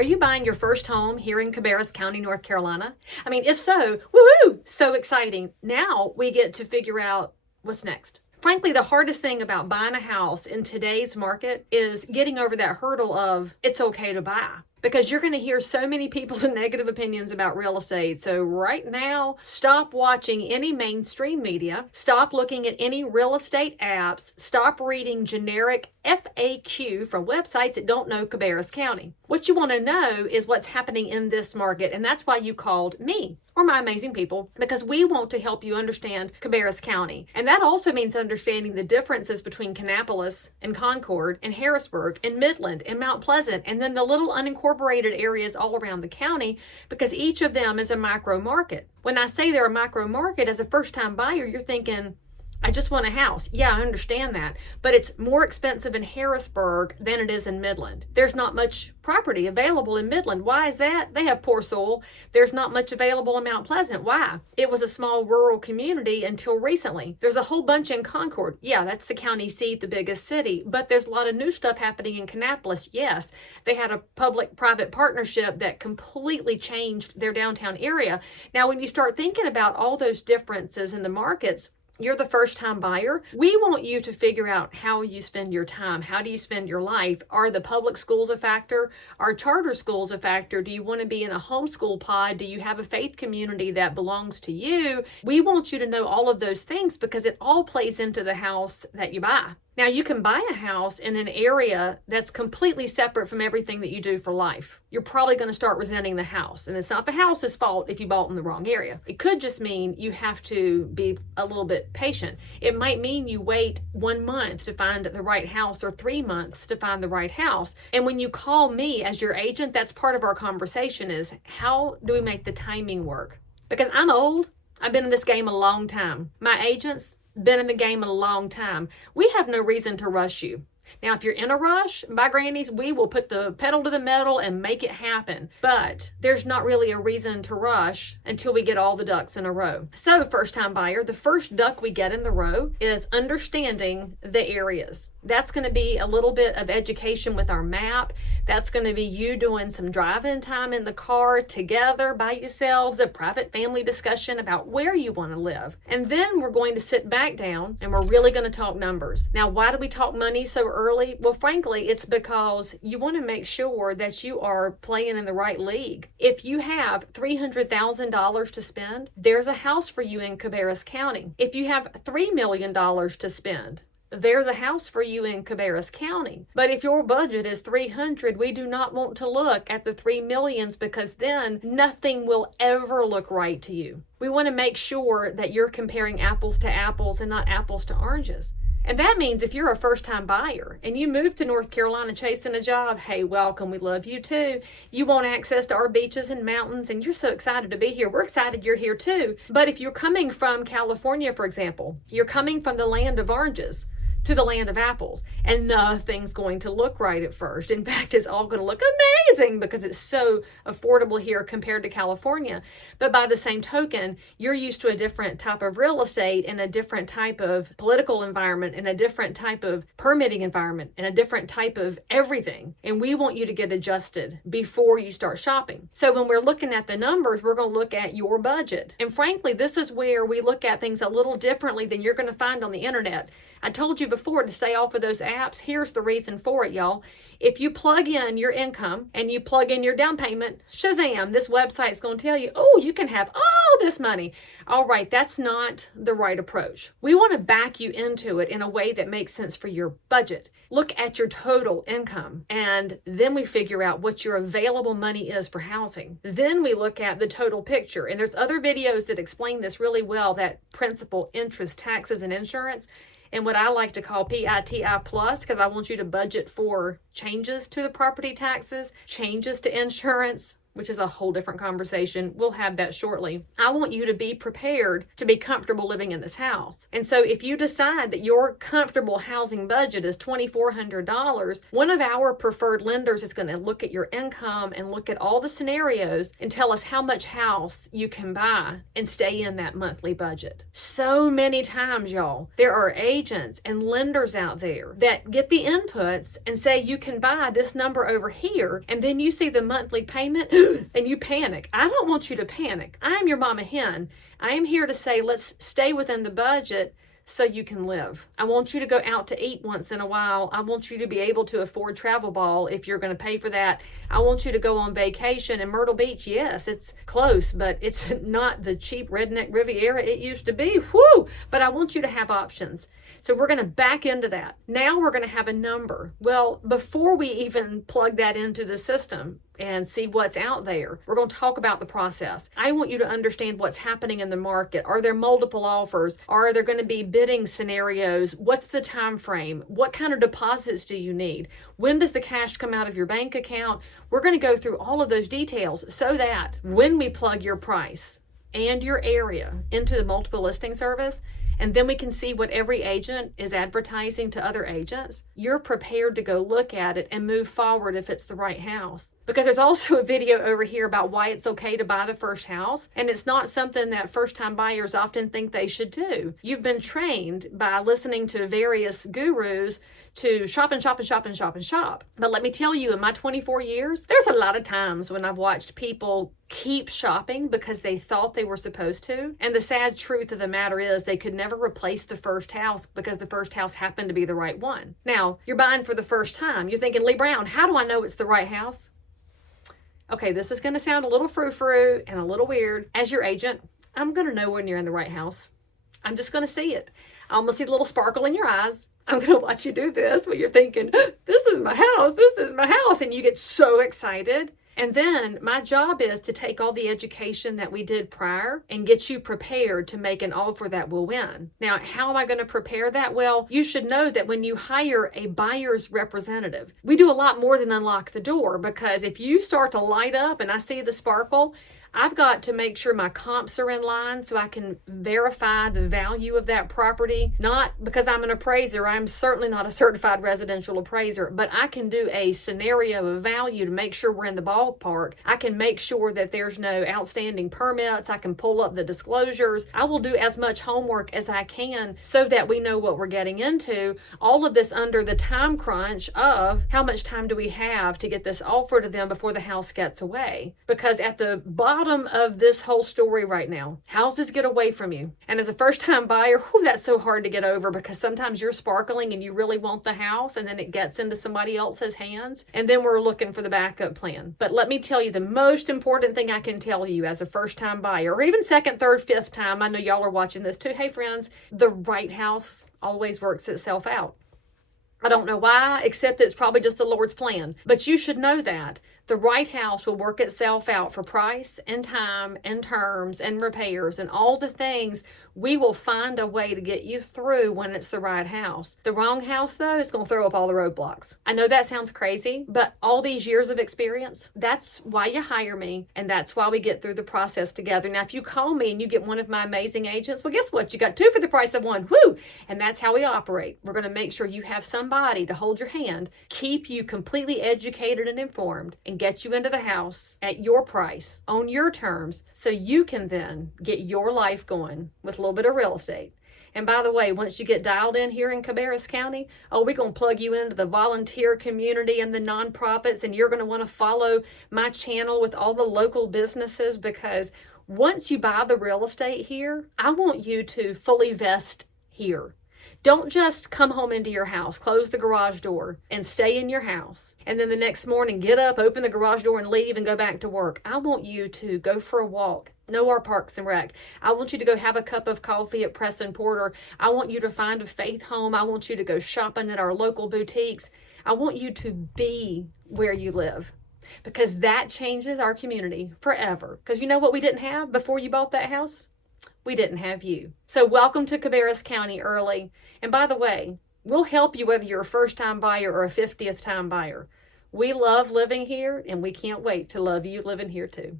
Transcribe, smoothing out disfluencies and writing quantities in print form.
Are you buying your first home here in Cabarrus County, North Carolina? I mean, if so, woohoo! So exciting. Now we get to figure out what's next. Frankly, the hardest thing about buying a house in today's market is getting over that hurdle of it's okay to buy. Because you're going to hear so many people's negative opinions about real estate. So right now, stop watching any mainstream media. Stop looking at any real estate apps. Stop reading generic FAQ from websites that don't know Cabarrus County. What you want to know is what's happening in this market. And that's why you called me or my amazing people, because we want to help you understand Cabarrus County. And that also means understanding the differences between Kannapolis and Concord and Harrisburg and Midland and Mount Pleasant, and then the little unincorporated areas all around the county, because each of them is a micro market. When I say they're a micro market, as a first-time buyer, you're thinking, I just want a house. Yeah, I understand that. But it's more expensive in Harrisburg than it is in Midland. There's not much property available in Midland. Why is that? They have poor soil. There's not much available in Mount Pleasant. Why? It was a small rural community until recently. There's a whole bunch in Concord. Yeah, that's the county seat, the biggest city. But there's a lot of new stuff happening in Kannapolis. Yes, they had a public-private partnership that completely changed their downtown area. Now, when you start thinking about all those differences in the markets, you're the first-time buyer. We want you to figure out how you spend your time. How do you spend your life? Are the public schools a factor? Are charter schools a factor? Do you want to be in a homeschool pod? Do you have a faith community that belongs to you? We want you to know all of those things because it all plays into the house that you buy. Now, you can buy a house in an area that's completely separate from everything that you do for life. You're probably going to start resenting the house. And it's not the house's fault if you bought in the wrong area. It could just mean you have to be a little bit patient. It might mean you wait 1 month to find the right house or 3 months to find the right house. And when you call me as your agent, that's part of our conversation is how do we make the timing work? Because I'm old. I've been in this game a long time. My agents, been in the game a long time. We have no reason to rush you. Now, if you're in a rush, by grannies, we will put the pedal to the metal and make it happen. But there's not really a reason to rush until we get all the ducks in a row. So, first-time buyer, the first duck we get in the row is understanding the areas. That's going to be a little bit of education with our map. That's going to be you doing some driving time in the car together by yourselves, a private family discussion about where you want to live. And then we're going to sit back down and we're really going to talk numbers. Now, why do we talk money so early? Well, frankly, it's because you want to make sure that you are playing in the right league. If you have $300,000 to spend, there's a house for you in Cabarrus County. If you have $3 million to spend, there's a house for you in Cabarrus County. But if your budget is $300,000, we do not want to look at the $3 million because then nothing will ever look right to you. We want to make sure that you're comparing apples to apples and not apples to oranges. And that means if you're a first-time buyer and you move to North Carolina chasing a job, hey, welcome, we love you too. You want access to our beaches and mountains and you're so excited to be here. We're excited you're here too. But if you're coming from California, for example, you're coming from the land of oranges to the land of apples, and nothing's going to look right at first. In fact, it's all going to look amazing because it's so affordable here compared to California. But by the same token, you're used to a different type of real estate and a different type of political environment and a different type of permitting environment and a different type of everything. And we want you to get adjusted before you start shopping. So when we're looking at the numbers, we're going to look at your budget. And frankly, this is where we look at things a little differently than you're going to find on the internet. I told you before to stay off of those apps. Here's the reason for it, y'all. If you plug in your income and you plug in your down payment, shazam, this website's going to tell you, oh, you can have all this money. All right, that's not the right approach. We want to back you into it in a way that makes sense for your budget. Look at your total income, and then we figure out what your available money is for housing. Then we look at the total picture, and there's other videos that explain this really well, that principal, interest, taxes, and insurance. And what I like to call PITI plus, because I want you to budget for changes to the property taxes, changes to insurance, which is a whole different conversation. We'll have that shortly. I want you to be prepared to be comfortable living in this house. And so if you decide that your comfortable housing budget is $2,400, one of our preferred lenders is going to look at your income and look at all the scenarios and tell us how much house you can buy and stay in that monthly budget. So many times, y'all, there are agents and lenders out there that get the inputs and say you can buy this number over here, and then you see the monthly payment and you panic. I don't want you to panic. I am your mama hen. I am here to say let's stay within the budget so you can live. I want you to go out to eat once in a while. I want you to be able to afford travel ball if you're going to pay for that. I want you to go on vacation in Myrtle Beach. Yes, it's close, but it's not the cheap redneck Riviera it used to be. Whew! But I want you to have options. So we're going to back into that. Now we're going to have a number. Well, before we even plug that into the system and see what's out there, we're going to talk about the process. I want you to understand what's happening in the market. Are there multiple offers? Are there going to be bidding scenarios? What's the time frame? What kind of deposits do you need? When does the cash come out of your bank account? We're going to go through all of those details so that when we plug your price and your area into the multiple listing service, and then we can see what every agent is advertising to other agents, you're prepared to go look at it and move forward if it's the right house. Because there's also a video over here about why it's okay to buy the first house, and it's not something that first-time buyers often think they should do. You've been trained by listening to various gurus to shop and shop and shop and shop and shop. But let me tell you, in my 24 years, there's a lot of times when I've watched people keep shopping because they thought they were supposed to. And the sad truth of the matter is they could never replace the first house because the first house happened to be the right one. Now, you're buying for the first time. You're thinking, Lee Brown, how do I know it's the right house? Okay, this is going to sound a little frou-frou and a little weird. As your agent, I'm going to know when you're in the right house. I'm just going to see it. I'm going to see the little sparkle in your eyes. I'm going to watch you do this when you're thinking, this is my house, this is my house. And you get so excited. And then my job is to take all the education that we did prior and get you prepared to make an offer that will win. Now, how am I going to prepare that? Well, you should know that when you hire a buyer's representative, we do a lot more than unlock the door, because if you start to light up and I see the sparkle, I've got to make sure my comps are in line so I can verify the value of that property. Not because I'm an appraiser. I'm certainly not a certified residential appraiser, but I can do a scenario of value to make sure we're in the ballpark. I can make sure that there's no outstanding permits. I can pull up the disclosures. I will do as much homework as I can so that we know what we're getting into. All of this under the time crunch of how much time do we have to get this offer to them before the house gets away. Because at the bottom of this whole story right now, houses get away from you. And as a first-time buyer, that's so hard to get over, because sometimes you're sparkling and you really want the house, and then it gets into somebody else's hands, and then we're looking for the backup plan. But let me tell you, the most important thing I can tell you as a first-time buyer, or even second, third, fifth time, I know y'all are watching this too. Hey friends, the right house always works itself out. I don't know why, except it's probably just the Lord's plan. But you should know that the right house will work itself out for price and time and terms and repairs and all the things. We will find a way to get you through when it's the right house. The wrong house, though, is going to throw up all the roadblocks. I know that sounds crazy, but all these years of experience, that's why you hire me, and that's why we get through the process together. Now, if you call me and you get one of my amazing agents, well, guess what? You got two for the price of one. Woo! And that's how we operate. We're going to make sure you have somebody to hold your hand, keep you completely educated and informed, and get you into the house at your price, on your terms, so you can then get your life going with a little bit of real estate. And by the way, once you get dialed in here in Cabarrus County, we're going to plug you into the volunteer community and the nonprofits, and you're going to want to follow my channel with all the local businesses, because once you buy the real estate here, I want you to fully vest here. Don't just come home into your house, close the garage door, and stay in your house, and then the next morning get up, open the garage door, and leave and go back to work. I want you to go for a walk. Know our Parks and Rec. I want you to go have a cup of coffee at Preston Porter. I want you to find a faith home. I want you to go shopping at our local boutiques. I want you to be where you live, because that changes our community forever. Because you know what we didn't have before you bought that house? We didn't have you. So welcome to Cabarrus County early. And by the way, we'll help you whether you're a first-time buyer or a 50th time buyer. We love living here, and we can't wait to love you living here too.